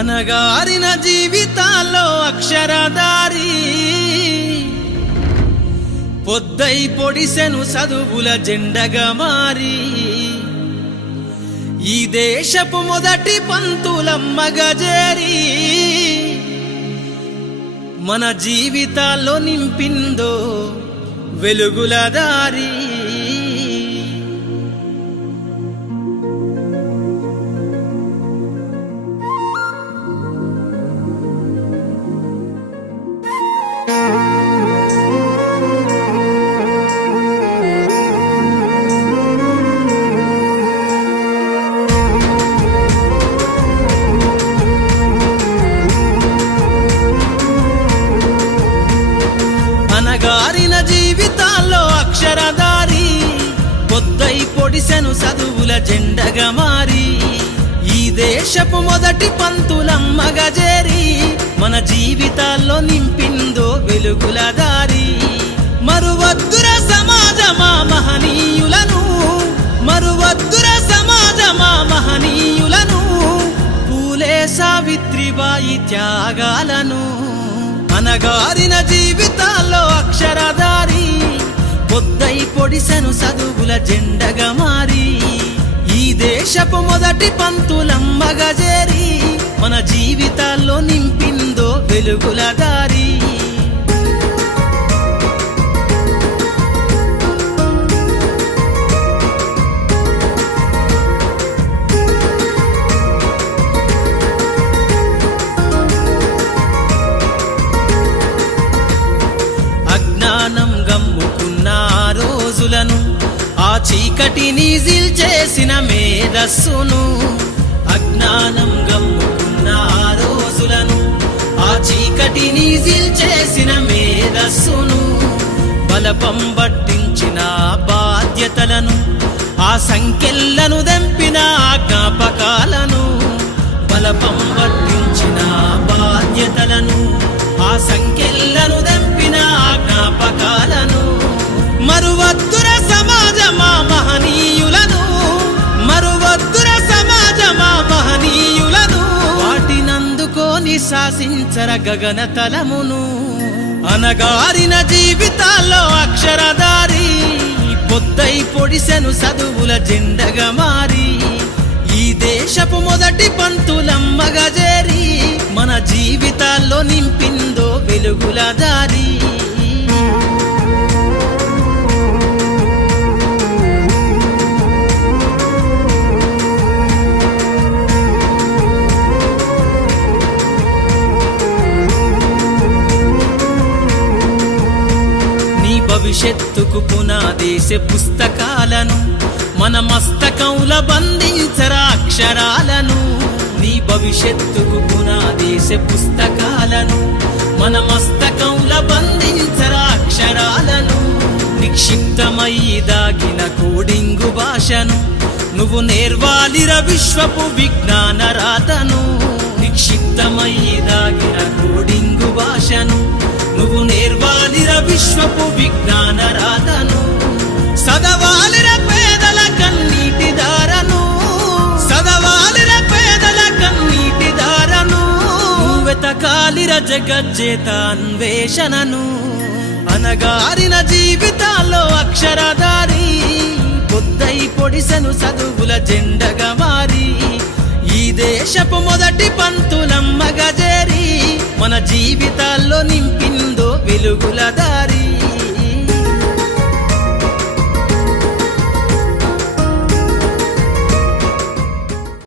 అనగారిన జీవితాల్లో అక్షరదారి పొద్దై పొడిసెను చదువుల జెండగా మారి ఈ దేశపు మొదటి పంతులమ్మగా చేరి మన జీవితాల్లో నింపిందో వెలుగుల దారి. అనగారిన జీవితాల్లో అక్షరదారి పొద్దై పొడిసెను చదువుల జెండగా మారి ఈ దేశపు మొదటి పంతులమ్మగా చేరి మన జీవితాల్లో నింపిందో వెలుగుల దారి. మరువద్దుర సమాజమా మహనీయులను, మరువద్దుర సమాజమా మహనీయులను, పూలే సావిత్రిబాయి త్యాగాలను. అనగారిన జీవితాల్లో అక్షరదారి పొద్దై పొడిసెను చదువుల జెండగా మారి ఈ దేశపు మొదటి పంతులమ్మగా చేరి మన జీవితాల్లో నింపిందో వెలుగుల దారి. అజ్ఞానం గమ్ముకున్న రోజులను ఆ చీకటిని జిల్చేసిన మేధస్సును, అజ్ఞానం గమ్ముకున్న రోజులను ఆ చీకటిని జిల్చేసిన మేధస్సును, బలపం పట్టించిన బాధ్యతలను ఆ సంఖ్యలను దెంపిన జ్ఞాపకాలను, బలపం పట్టించిన బాధ్యతలను ఆ సంఖ్యలను దెంపిన జ్ఞాపకాలను. మరువద్దుర సమాజమా మహనీయులను, మరువద్దుర సమాజమా మహనీయులను, వాటినందుకోని శాసించర గగన తలమును. అనగారిన జీవితాల్లో అక్షరదారి పొద్దై పొడిసెను చదువుల జెండగా మారి ఈ దేశపు మొదటి పంతులమ్మగా చేరి మన జీవితాల్లో నింపిందో వెలుగుల దారి. నీ భవిష్యత్తుకు పునాదేసే పుస్తకాలను మన మస్తకంల బంధించరా అక్షరాలను. నీ భవిష్యత్తుకు పునాదేసే పుస్తకాలను మన మస్తకంల బంధించరా అక్షరాలను. నిక్షిప్తమయ్యి దాగిన కోడింగు భాషను నువ్వు నేర్వాలిర విశ్వపు విజ్ఞాన రాతను. నిక్షిప్తమయ్యి దాగిన కోడింగు భాషను నువ్వు నేర్వాలిర విశ్వపు విజ్ఞాన రాతను. సదవాలిర పేదల కన్నీటి దారను, సదవాలిర పేదల కన్నీటి దారను, వెతకాలిర జగజ్జేత అన్వేషణను. అనగారిన జీవితాల్లో అక్షరదారి పొద్దై పొడిసెను చదువుల జెండగా మారి ఈ దేశపు మొదటి పంతులమ్మగా చేరి మన జీవితాల్లో నింపిందో వెలుగుల దారి.